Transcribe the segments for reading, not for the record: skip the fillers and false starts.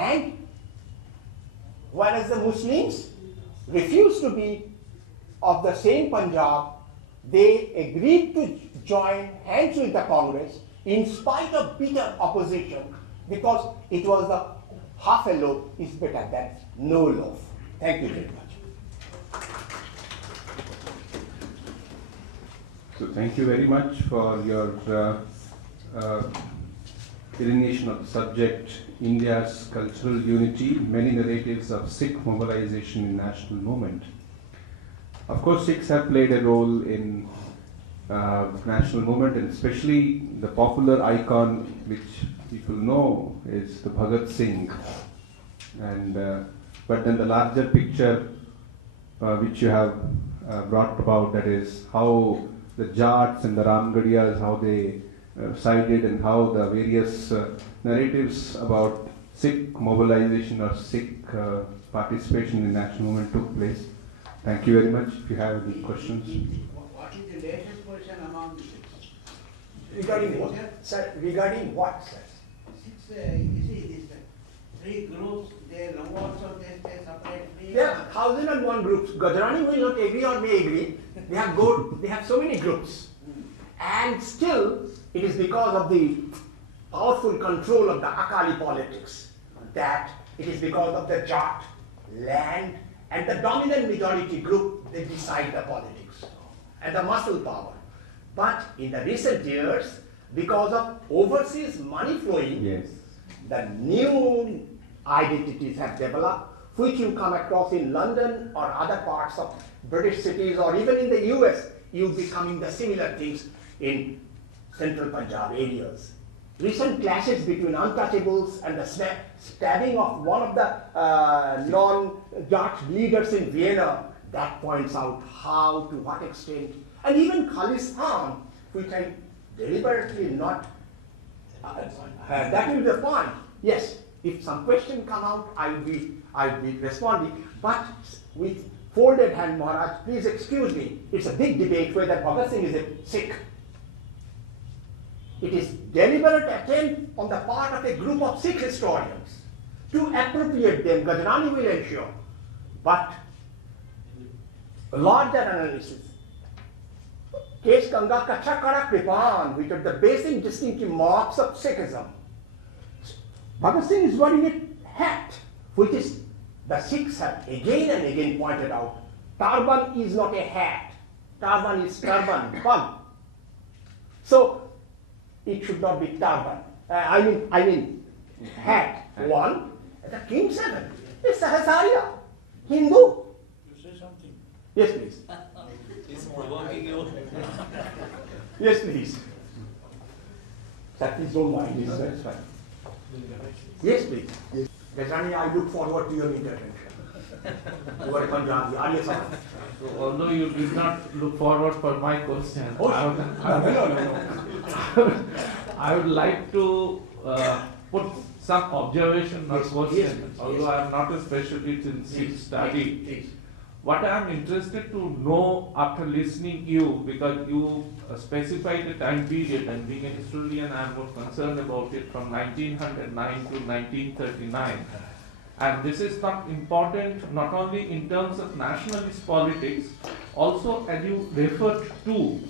And whereas the Muslims refused to be of the same Punjab, they agreed to join hands with the Congress in spite of bitter opposition, because it was the half a loaf is better than no loaf. Thank you very much. So thank you very much for your delineation of the subject, India's cultural unity, many narratives of Sikh mobilization in national movement. Of course, Sikhs have played a role in national movement, and especially the popular icon which people know is the Bhagat Singh. And but then the larger picture which you have brought about, that is how the Jats and the Ramgadiyas, how they sided, and how the various narratives about Sikh mobilization or Sikh participation in national movement took place. Thank you very much. If you have any questions. What is the latest position among the Sikhs? Regarding what? Sir, regarding what, sir? Sikhs, you see, these three groups, they also they stay separately. There are 1,001 groups. Gajrani will not agree or may agree. They have so many groups. And still, it is because of the powerful control of the Akali politics that it is because of the Jat land and the dominant majority group, they decide the politics and the muscle power. But in the recent years, because of overseas money flowing, Yes. the new identities have developed, which you come across in London or other parts of British cities, or even in the US, you'll be coming the similar things in central Punjab areas. Recent clashes between untouchables and the stabbing of one of the non-Jat leaders in Vienna, that points out how, to what extent, and even Khalistan, which I deliberately not, that will be the point. Yes, if some question come out, I'll be responding, but with folded hand, Maharaj, please excuse me, it's a big debate whether Bhagat Singh is a Sikh. It is deliberate attempt on the part of a group of Sikh historians to appropriate them, Gajrani will ensure, but larger analysis. Kesh Ganga Kacha Kara Kripan, which are the basic distinctive marks of Sikhism. Bhagat Singh is wearing a hat, which is, the Sikhs have again and again pointed out, turban is not a hat, turban is turban, pug. So, it should not be turban. I mean hat. One, the King 7 is Sahasarya, Hindu. You say something. Yes, please. He's provoking you. Yes, please. Sir, please don't mind. It's fine. Yes, please. Yes. Gajrani, I look forward to your intervention. You are a Punjabi, Arya Samaj. So although you did not look forward for my question, Oh, I would like to put some observation or Yes, question, yes, although yes. I am not a specialist in Sikh study. Please. What I am interested to know after listening you, because you specified the time period, and being a historian, I am more concerned about it from 1909 to 1939. And this is not important not only in terms of nationalist politics, also as you referred to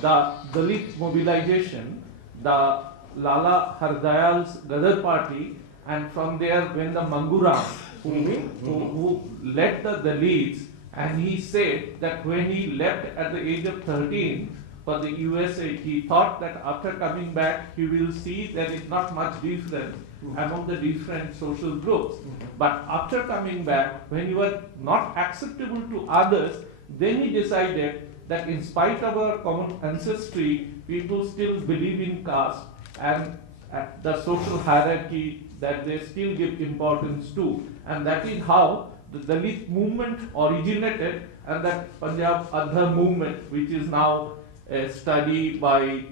the Dalit mobilization, the Lala Hardayal's Gadar party, and from there when the Manguram, who led the Dalits, and he said that when he left at the age of 13 for the USA, he thought that after coming back he will see there is not much difference among the different social groups. But after coming back, when he was not acceptable to others, then he decided that in spite of our common ancestry, people still believe in caste and the social hierarchy that they still give importance to. And that is how the Dalit movement originated, and that Punjab Adhar movement, which is now a study by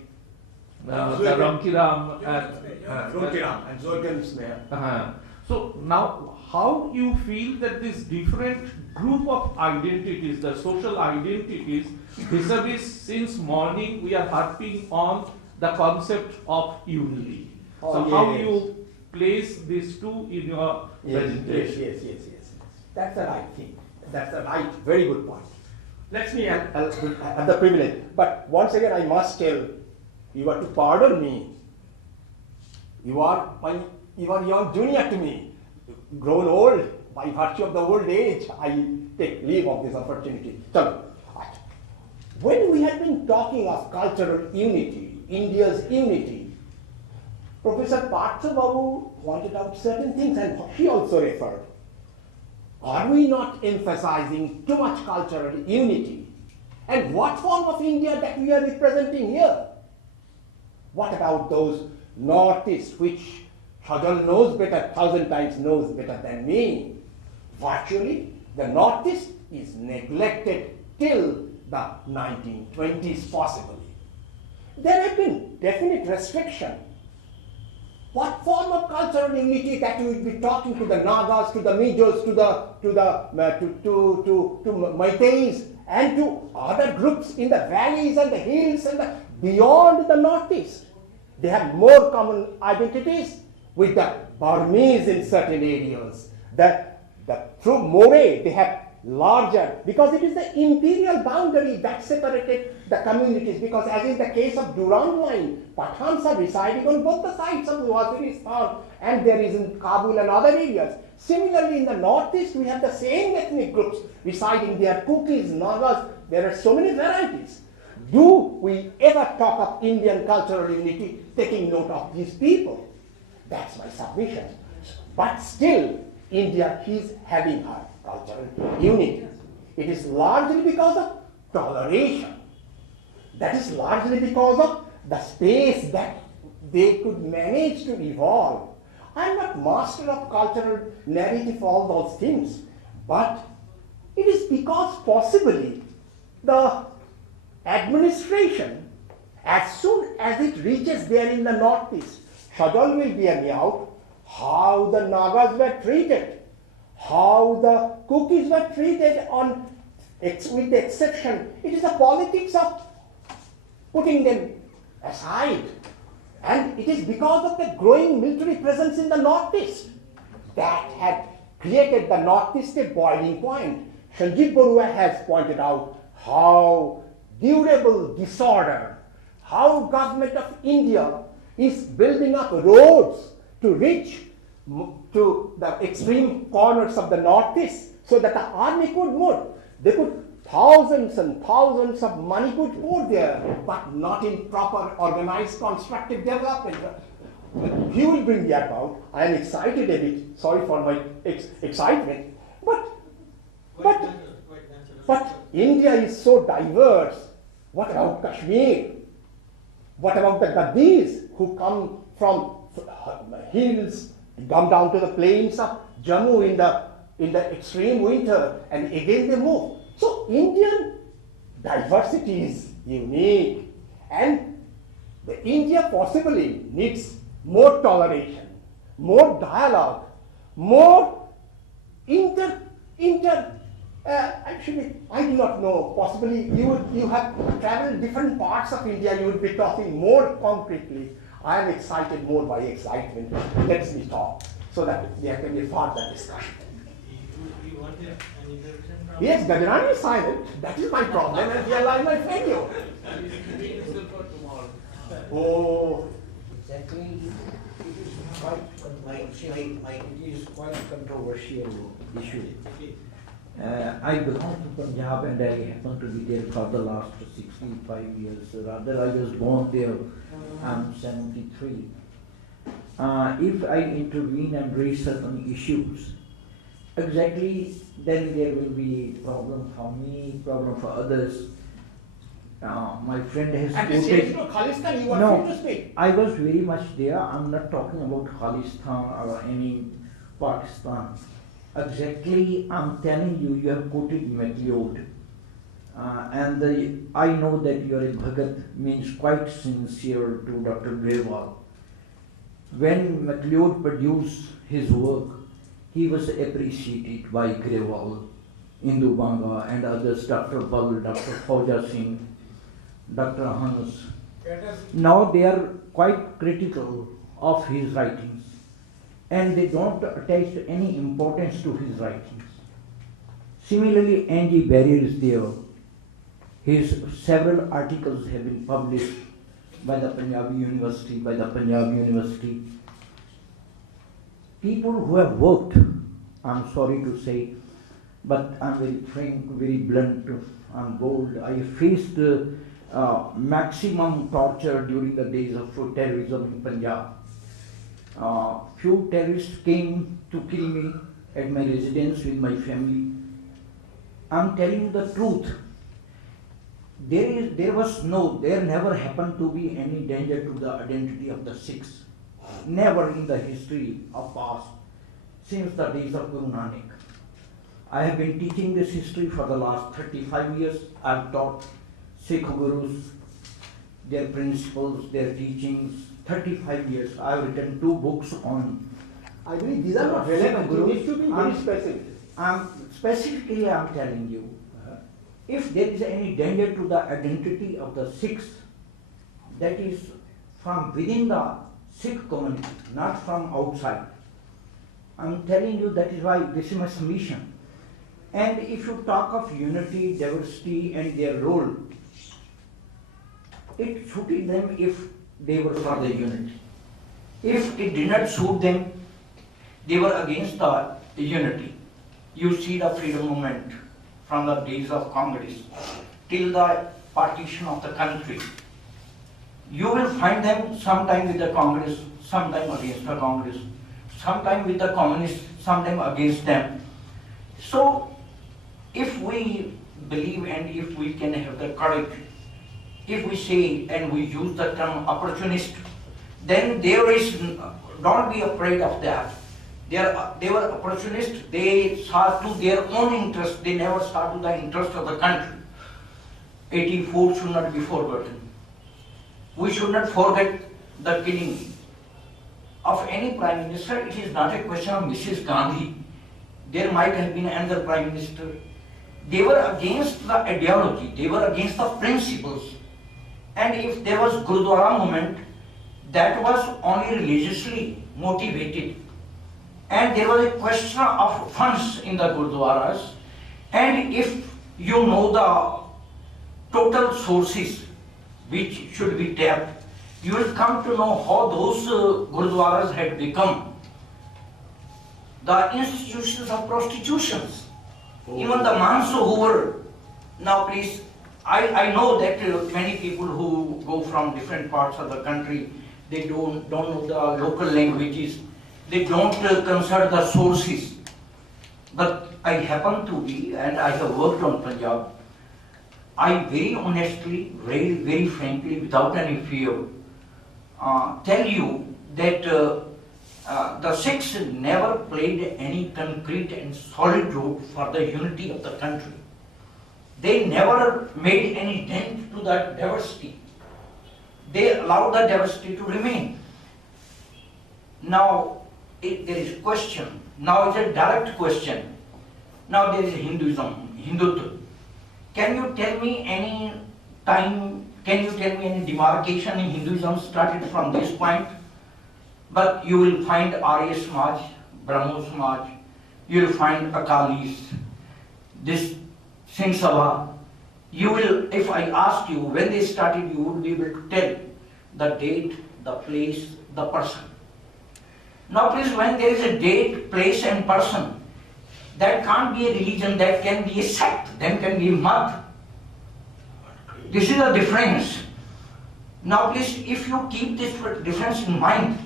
the Ramkiram and Zogan Smear. So now, how you feel that this different group of identities, the social identities, vis-a-vis since morning we are harping on the concept of unity. Oh, So yes. how you place these two in your presentation. Yes. That's the right thing. That's the right, very good point. Let me have the privilege. But once again, I must tell you are to pardon me. You are your junior to me, grown old by virtue of the old age. I take leave of this opportunity. So, when we had been talking of cultural unity, India's unity, Professor Partha Babu pointed out certain things, and he also referred. Are we not emphasizing too much cultural unity? And what form of India that we are representing here? What about those Northeast, which Sajal knows better, 1,000 times knows better than me? Virtually, the Northeast is neglected till the 1920s possibly. There have been definite restrictions. What form of cultural unity that you will be talking to the Nagas, to the Mijos, to Meiteis, and to other groups in the valleys and the hills and beyond the Northeast? They have more common identities with the Burmese in certain areas. Through Moray, they have larger, because it is the imperial boundary that separated the communities, because as in the case of Durand line, Pathans are residing on both the sides of Waziristan, and there is in Kabul and other areas. Similarly, in the Northeast, we have the same ethnic groups residing there, Kukis, Nagas, there are so many varieties. Do we ever talk of Indian cultural unity taking note of these people? That's my submission. But still, India is having her cultural unity. It is largely because of toleration. That is largely because of the space that they could manage to evolve. I am not master of cultural narrative, all those things, but it is because possibly the administration, as soon as it reaches there in the Northeast, Sajal will bear me out how the Nagas were treated, how the Kukis were treated with the exception. It is the politics of putting them aside. And it is because of the growing military presence in the Northeast that had created the Northeast a boiling point. Sanjeev Barua has pointed out how durable disorder, how government of India is building up roads to reach to the extreme corners of the Northeast so that the army could move. They could thousands and thousands of money could pour there, but not in proper organized constructive development. He will bring me about. I am excited a bit. Sorry for my excitement. But India is so diverse. What about Kashmir? What about the Gaddis who come from hills, come down to the plains of Jammu in the extreme winter, and again they move? So Indian diversity is unique, and the India possibly needs more toleration, more dialogue, more actually, I do not know. Possibly you have traveled different parts of India. You will be talking more concretely. I am excited more by excitement. Let's be talk so that there can be further discussion. You want an interruption from? Yes, Gajarani is silent. That is my problem, and realize my failure. Oh, Exactly, it is quite a controversial issue. I belong to Punjab and I happen to be there for the last 65 years. Rather, I was born there. I'm 73. If I intervene and raise certain issues, exactly then there will be problem for me, problem for others. My friend has at the same time, Khalistan, you are free to speak. I was very much there. I'm not talking about Khalistan or any Pakistan. Exactly, I'm telling you, you have quoted MacLeod. I know that your Bhagat means quite sincere to Dr. Grewal. When MacLeod produced his work, he was appreciated by Grewal, Indu Banga and others, Dr. Bal, Dr. Fauja Singh, Dr. Hans. Now they are quite critical of his writings. and they don't attach any importance to his writings. Similarly, N.G. Barrier is there. His several articles have been published by the Punjabi University, People who have worked, I'm sorry to say, but I'm very frank, very blunt, I'm bold. I faced maximum torture during the days of terrorism in Punjab. Few terrorists came to kill me at my residence with my family. I'm telling you the truth. There never happened to be any danger to the identity of the Sikhs. Never in the history of past, since the days of Guru Nanak. I have been teaching this history for the last 35 years. I've taught Sikh Gurus, their principles, their teachings, 35 years. I've written 2 books on. I believe these are not relevant. You need to be very specific. Specifically, I'm telling you, if there is any danger to the identity of the Sikhs, that is from within the Sikh community, not from outside. I'm telling you that is why this is my submission. And if you talk of unity, diversity and their role, it suited them if they were for the unity. If it did not suit them, they were against the unity. You see the freedom movement from the days of Congress till the partition of the country. You will find them sometime with the Congress, sometime against the Congress, sometime with the communists, sometime against them. So, if we believe and if we can have the courage, if we say and we use the term opportunist, then there is, don't be afraid of that. They were opportunists, they saw to their own interest, they never saw to the interest of the country. 84 should not be forgotten. We should not forget the killing of any Prime Minister. It is not a question of Mrs. Gandhi. There might have been another Prime Minister. They were against the ideology, they were against the principles. And if there was Gurudwara movement, that was only religiously motivated. And there was a question of funds in the Gurudwaras. And if you know the total sources which should be tapped, you will come to know how those Gurudwaras had become the institutions of prostitutions. Even the Manso who were, now please, I know that many people who go from different parts of the country, they don't know the local languages, they don't consider the sources. But I happen to be, and I have worked on Punjab, I very honestly, very frankly, without any fear, tell you that the Sikhs never played any concrete and solid role for the unity of the country. They never made any dent to the diversity. They allowed the diversity to remain. Now, there is a question. Now it's a direct question. Now there is Hinduism, Hindutva. Can you tell me any time, can you tell me any demarcation in Hinduism started from this point? But you will find Arya Samaj, Brahmo Samaj, you will find Akalis, this Singh Sabha. You will, if I ask you when they started, you would be able to tell the date, the place, the person. Now please, when there is a date, place and person, that can't be a religion, that can be a sect, that can be a math. This is the difference. Now please, if you keep this difference in mind,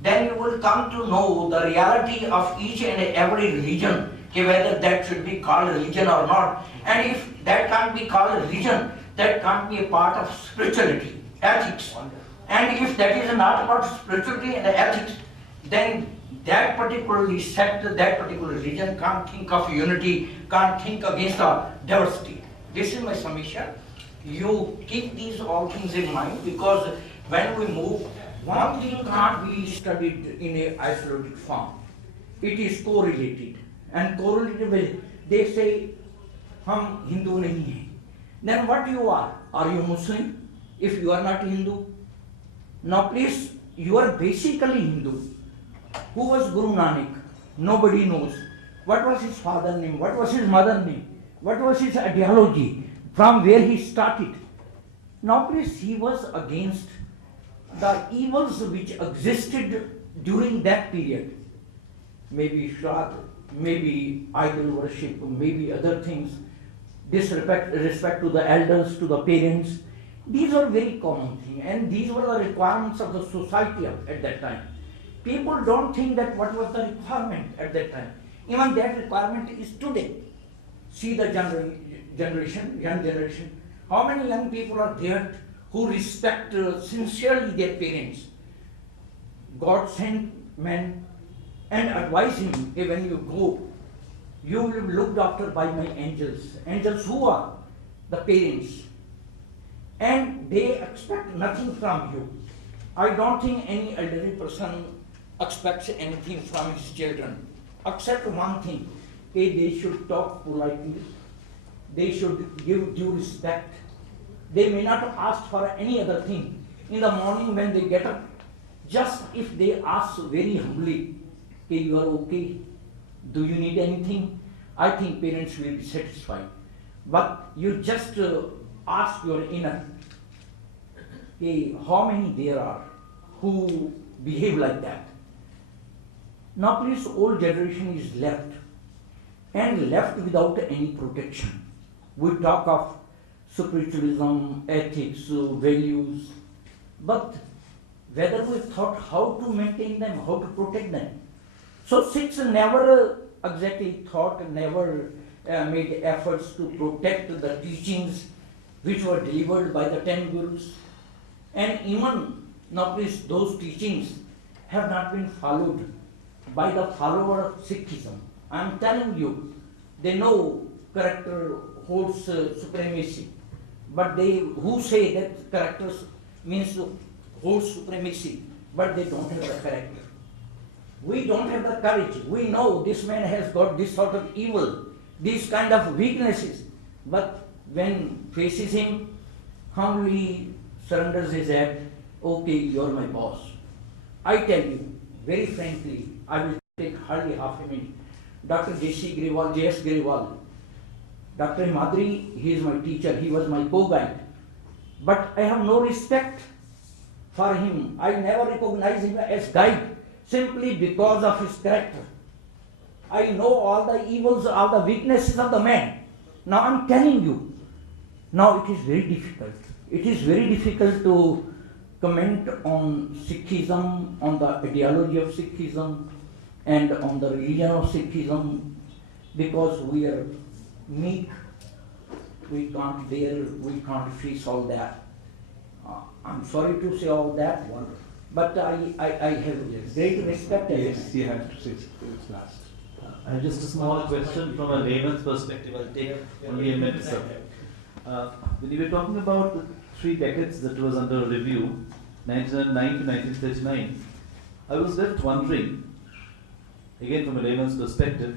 then you will come to know the reality of each and every religion, whether that should be called religion or not. And if that can't be called religion, that can't be a part of spirituality, ethics. And if that is not about spirituality and ethics, then that particular sect, that particular religion can't think of unity, can't think against the diversity. This is my submission. You keep these all things in mind, because when we move, one thing can't be studied in an isolated form. It is correlated. And correlated with, they say, hum Hindu nahi hai. Then what you are? Are you Muslim? If you are not Hindu? Now please, you are basically Hindu. Who was Guru Nanak? Nobody knows. What was his father's name? What was his mother's name? What was his ideology? From where he started? Now please, he was against the evils which existed during that period. Maybe Shraddh, maybe idol worship, maybe other things, respect to the elders, to the parents. These are very common things, and these were the requirements of the society at that time. People don't think that what was the requirement at that time. Even that requirement is today. See the young generation. How many young people are there who respect sincerely their parents? God sent men and advise him, hey, when you go, you will be looked after by my angels. Angels who are? The parents. And they expect nothing from you. I don't think any elderly person expects anything from his children, except one thing, they should talk politely, they should give due respect. They may not ask for any other thing. In the morning when they get up, just if they ask very humbly, okay, you are okay, do you need anything? I think parents will be satisfied. But you just ask your inner, okay, how many there are who behave like that? Now please, old generation is left, and left without any protection. We talk of spiritualism, ethics, values, but whether we thought how to maintain them, how to protect them. So Sikhs never exactly thought, never made efforts to protect the teachings which were delivered by the 10 Gurus. And even now please, those teachings have not been followed by the follower of Sikhism. I am telling you, they know character holds supremacy, but they who say that character means holds supremacy, but they don't have the character. We don't have the courage. We know this man has got this sort of evil, these kind of weaknesses, but when faces him, humbly surrenders his head, okay, you're my boss. I tell you, very frankly, I will take hardly half a minute. Dr. J.C. Grewal, J.S. Grewal, Dr. Himadri, he is my teacher, he was my co-guide. But I have no respect for him. I never recognize him as guide, simply because of his character. I know all the evils, all the weaknesses of the man. Now I am telling you, now it is very difficult. It is very difficult to comment on Sikhism, on the ideology of Sikhism, and on the religion of Sikhism, because we are meek, we can't dare, we can't face all that. I'm sorry to say all that, but I have great respect. Yes, you have to say it last. I have just a small question from a layman's perspective. I'll take only a minute, sir. When you were talking about the 3 decades that was under review, 1909 to 1939, I was left wondering, again from a layman's perspective,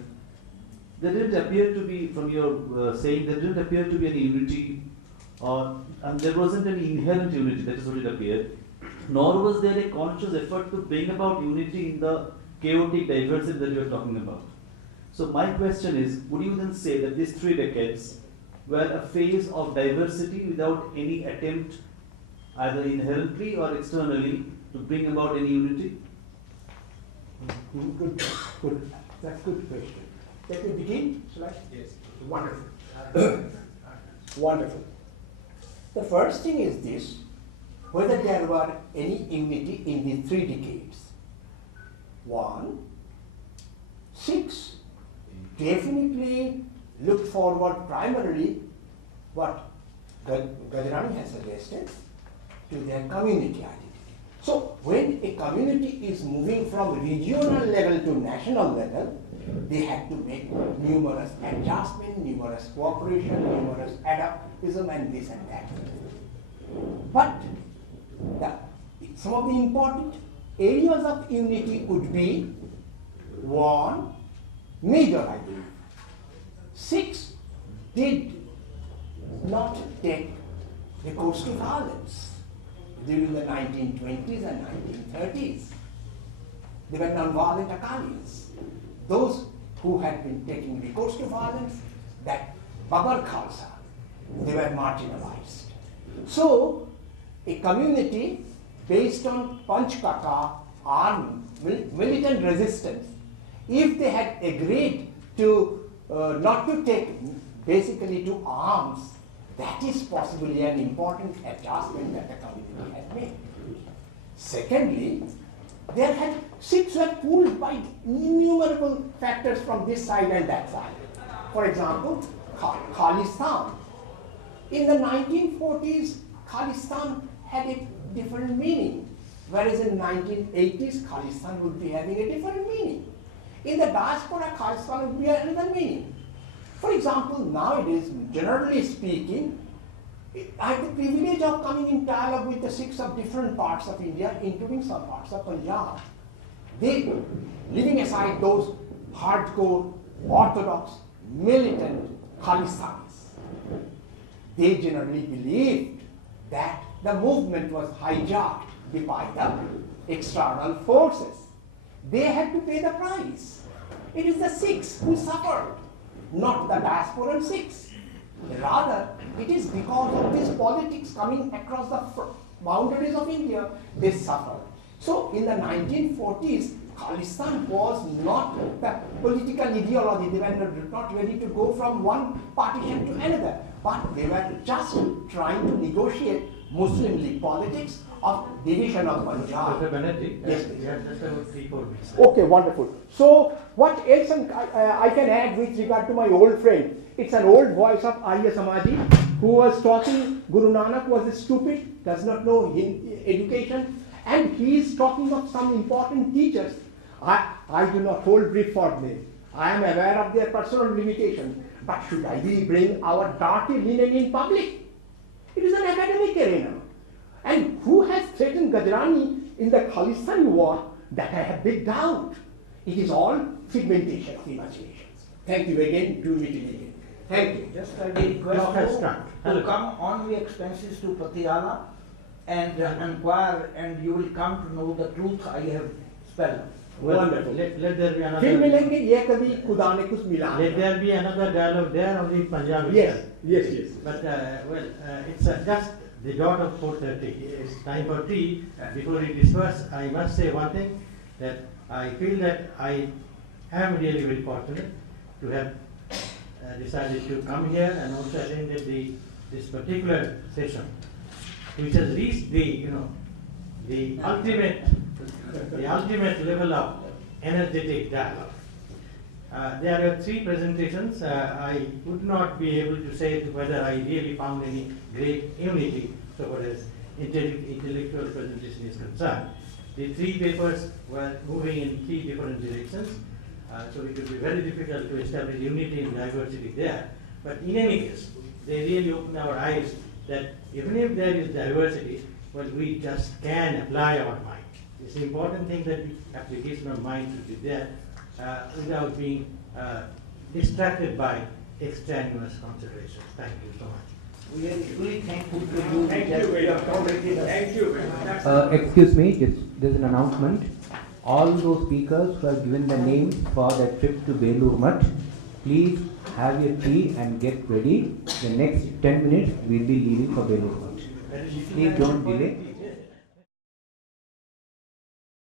there didn't appear to be, from your saying, there didn't appear to be any unity, and there wasn't any inherent unity, that is what it appeared, nor was there a conscious effort to bring about unity in the chaotic diversity that you are talking about. So my question is, would you then say that these 3 decades were a phase of diversity without any attempt, either inherently or externally, to bring about any unity? Good. That's a good question. Let me begin, shall I? Yes. Wonderful. Wonderful. The first thing is this, whether there were any unity in the 3 decades. 1, Sikhs definitely looked forward primarily what Gajrani has suggested, to their community identity. So when a community is moving from regional level to national level, they had to make numerous adjustments, numerous cooperation, numerous adaptism, and this and that. But some of the important areas of unity would be 1, major, I believe. 6, did not take recourse to violence during the 1920s and 1930s. They were non-violent Akalis. Those who had been taking recourse to violence, that Babar Khalsa, they were marginalized. So, a community based on Panch Kaka army, militant resistance, if they had agreed to not to take basically to arms, that is possibly an important adjustment that the community had made. Secondly, Sikhs were pulled by innumerable factors from this side and that side. For example, Khalistan. In the 1940s, Khalistan had a different meaning, whereas in 1980s, Khalistan would be having a different meaning. In the diaspora, Khalistan would be another meaning. For example, nowadays, generally speaking, I have the privilege of coming in dialogue with the Sikhs of different parts of India, including some parts of Punjab. They, leaving aside those hardcore, orthodox, militant Khalistanis, they generally believed that the movement was hijacked by the external forces. They had to pay the price. It is the Sikhs who suffered, not the diasporan Sikhs. Rather, it is because of this politics coming across the boundaries of India, they suffered. So, in the 1940s, Khalistan was not the political ideology. They were not ready to go from one partition to another, but they were just trying to negotiate Muslim League politics of division of Punjab. Dr. Banerjee, Yes, please. we have just about 3-4 minutes. Okay, wonderful. So, what else I can add with regard to my old friend? It's an old voice of Arya Samaji who was talking, Guru Nanak was stupid, does not know education, and he is talking of some important teachers. I do not hold brief for them. I am aware of their personal limitation, but should I really bring our dirty linen in public? It is an academic arena. And who has threatened Gajrani in the Khalistani war? That I have big doubt. It is all pigmentation of imaginations. Thank you again. Do meeting again. Thank you. Just I will request Dr. you Struck. to come on the expenses to Patiala and inquire, and you will come to know the truth I have spelled. Wonderful. Let there be फिर another. मिलेंगे ये कभी खुदा ने कुछ मिला Let there be another dialogue there on the Punjab. Yes, itself. yes. But it's just the dot of 4:30. It's time for tea. Before we disperse, I must say one thing, that I feel that I am really very fortunate to have decided to come here and also attended this particular session, which has reached the ultimate level of energetic dialogue. There are 3 presentations. I would not be able to say whether I really found any great unity so far as intellectual presentation is concerned. The 3 papers were moving in 3 different directions, so it would be very difficult to establish unity in diversity there. But in any case, they really opened our eyes that even if there is diversity, well, we just can apply our mind. It's the important thing that the application of mind should be there without being distracted by extraneous considerations. Thank you so much. We are equally thankful to you. Thank you very much. Thank you very much. Excuse me, there's an announcement. All those speakers who have given the names for the trip to Belur Mutt, please have your tea and get ready. The next 10 minutes we'll be leaving for Belur Mutt. Please don't delay.